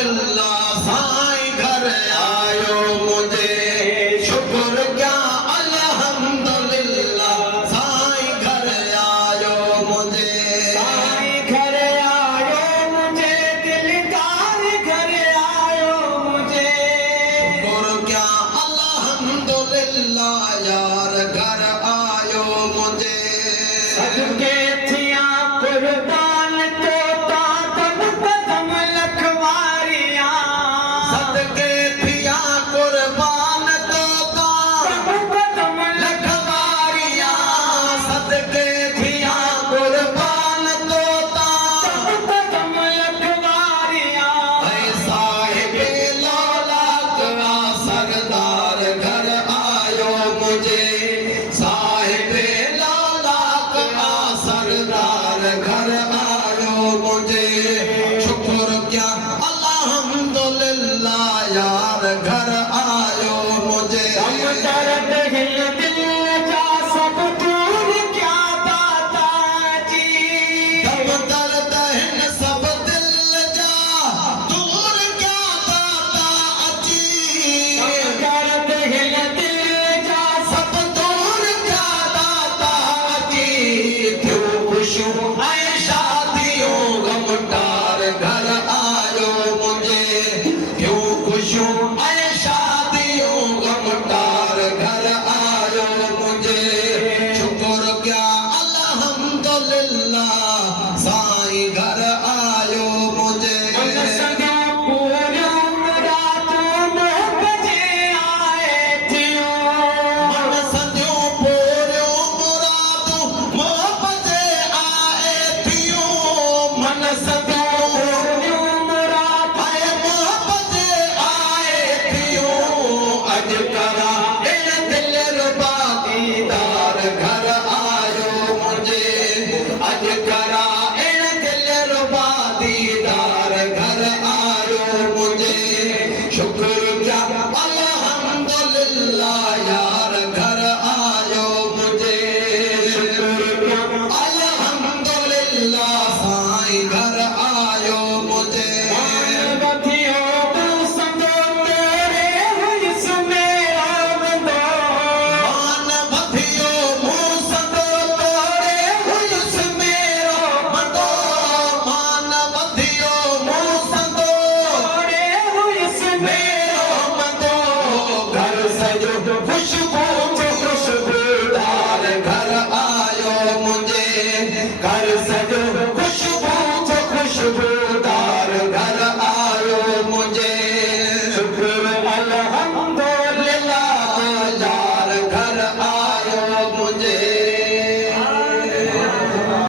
अल्हम्दुलिल्लाह साईं घर आयो मुझे शुक्र क्या अल्हम्दुलिल्लाह साईं घर आयो मुझे साईं घर आयो मुझे दिलदार घर आयो मुझे शुक्र क्या अल्हम्दुलिल्लाह यार घर आयो मुझे सदके थिया कुर्बान तोता तन कदम लखवारियां सदके थिया कुर्बान तोता तन कदम लखवारियां सदके थिया कुर्बान तोता तन कदम लखवारियां ऐ साहिबे लौलाक का सरदार घर आयो मुझे साहिबे लौलाक का सरदार घर आयो मुझे शुक्र क्या अल्हम्दुलिल्लाह यार घर आयो मुझे हम दर्द हिल दिल जा सब दूर क्या दाता जी दम दर्द हिन सब दिल जा दूर क्या दाता अची दर्द हिल दिल जा सब दूर क्या दाता अची क्यों खुशू ऐ शादियों गमटार घर आयो मुझे क्यों खुशू ऐ शादियों गमटार घर आयो मुझे शुक्र क्या अल्हम्दुलिल्लाह साईं घर आयो मुझे सदा पूरी रातों में बजे आए थियो मन सदियों पूरियों मुरादूं मोहब्बते आए थियूं मन सदियों पूरियों मुराद आए मोहब्बते आए थियूं अज करा इन दिल रुबा दीदार घर आयो मुझे अज करा इन दिल रुबा दीदार घर आयो मुझे शुक्र क्या अल्हम्दुलिल्लाह यार घर आयो मुझे शुक्र क्या अल्हम्दुलिल्लाह साईं घर आयो मुझे बधियो संदो तेरे हुइस मेरा वंदो मान बधियो मुंह सदो तोड़े हुइस मेरो मदो मान बधियो मुंह सदो तेरे हुइस मेरो मदो घर सजो खुशबू जो खुशबूदार घर आयो मुझे घर सजो खुशबू जो खुशबूदार